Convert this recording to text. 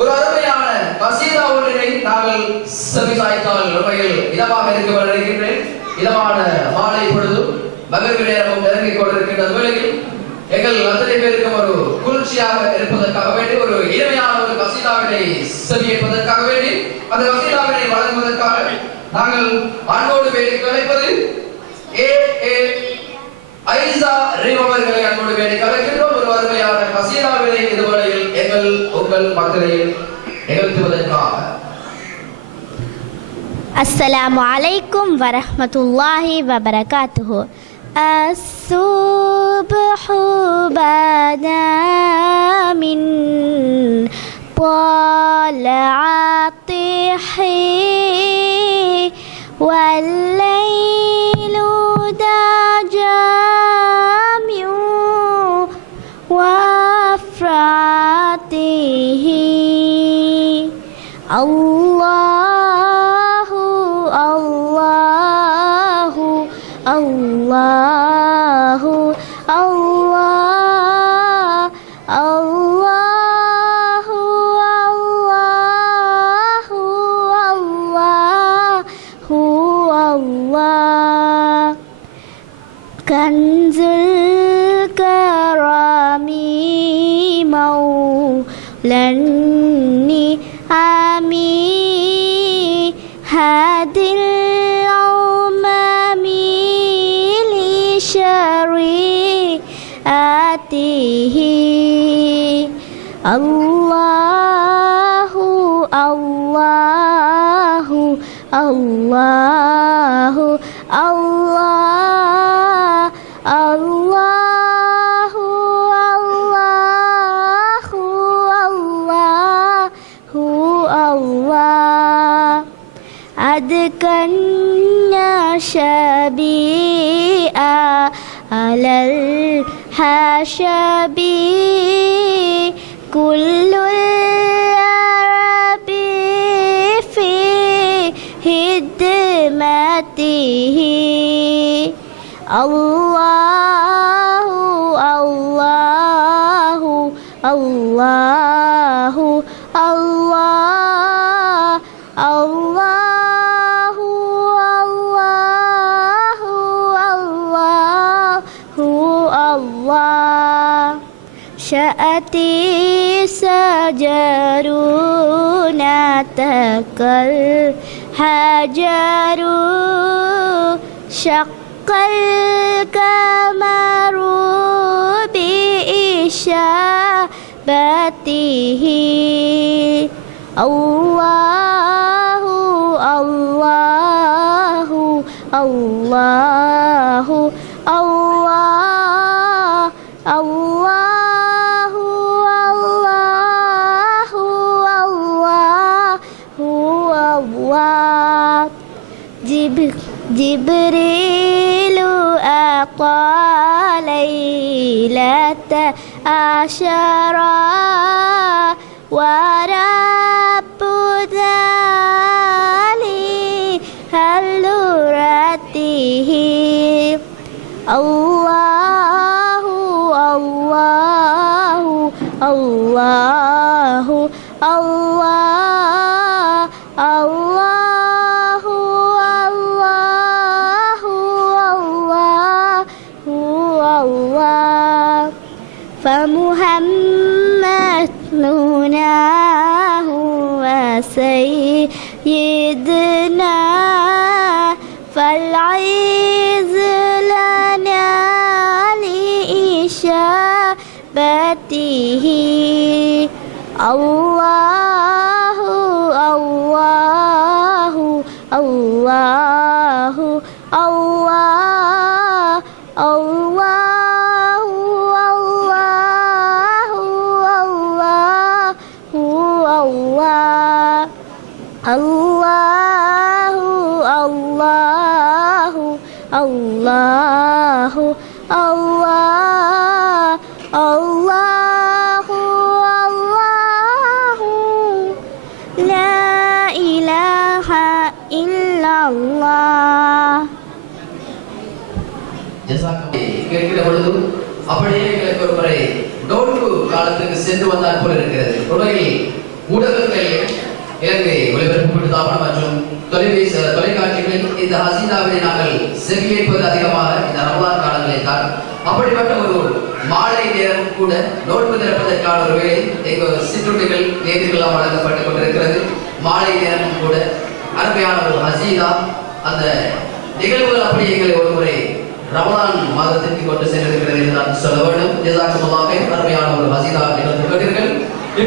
ஒரு அருமையான கசீதா ஒன்றினை நாங்கள் செவிசாய்த்தால் உண்மையில் இதமாக இருக்க நினைக்கின்றேன். இதமான மாலை பொழுதும் மகிழ்வு நேரமும் நெருங்கிக் கொண்டிருக்கின்ற வேளையில் எங்கள் அத்தனை பேருக்கும் ஒரு குளிர்ச்சியாக இருப்பதற்காக வேண்டி ஒரு இனிமையான ஒரு கசீதாவினை செவியேற்பதற்காக வேண்டி அந்த கசீதாவினை வழங்குவதற்காக நாங்கள் அன்போடு வேண்டிக் அழைப்பது ஐசா ரீவர்களை அன்போடு வேண்டிக் அழைக்கின்றோம். ஒரு அருமையான கசீதாவினை இதுவரையில் எங்கள் உங்கள் மக்களை நிகழ்த்துவதற்காக. அஸ்ஸலாமு அலைக்கும் வரஹ்மத்துல்லாஹி வபரகாத்துஹு. அஸ்ஸுப்ஹு பதா மின் த்வாலஅத்திஹி வல்லைலு தாஜாமியு வஃப்ராத்திஹி. அல்லாஹு அல்லாஹு அல்லாஹு அல்லாஹ் அல்லாஹு அல்லாஹு அல்லாஹு அல்லாஹ். கன்சுல் கராமி மௌலன்னி ஆமி ஹதில் அம்மி லிஷரீஅத்திஹி. அல்லாஹு அல்லாஹு அல்லாஹு அல்லாஹ் அல்லாஹு அல்லாஹு அல்லாஹு அல்லாஹ். أدكنا شبيئا على الحشبي كل العرب في هدمته. الله الله الله الله الله الله. شأتي سجرنا تكل حجر شق القمر بإشابته. الله الله الله الله الله الله الله الله. جبريل أطال ليلة عشرا ورب ذلك هلرته. الله الله الله الله الله الله الله. فمحمد نوناه وسيدنا فالعز لنا لإشابته. الله الله الله الله الله الله الله الله الله الله الله الله لا إله إلا الله. கேட்கிற பொழுது அப்படியே எங்களுக்கு ஒரு முறை நோன்பு காலத்துக்கு சென்று வந்தால் போல இருக்கிறது. உலகில் ஊடக இலங்கை ஒலிபரப்பு கூட்டுத்தாபனம் மற்றும் தொலைக்காட்சிகளில் இந்த ஹசீதாவினை நாங்கள் செவியேற்பது அதிகமாக இந்த ரமலான் காலங்களில் தான். அப்படிப்பட்ட ஒரு மாலை நேரம் கூட நோன்பு திறப்பதற்கான ஒரு வேலை எங்கள் சிற்றுண்டிகள் நேர்களெல்லாம் வழங்கப்பட்டுக் கொண்டிருக்கிறது. மாலை நேரமும் கூட அருமையான ஒரு ஹசீதா. அந்த நிகழ்வுகள் அப்படி எங்களை ஒரு முறை ரமலான் மாதத்திற்கு கொண்டு சென்றிருக்கிறது என்று நான் சொல்ல வேண்டும். ஜஸாக்குமுல்லாஹ், அருமையான ஒரு ஹசீதா நிகழ்வு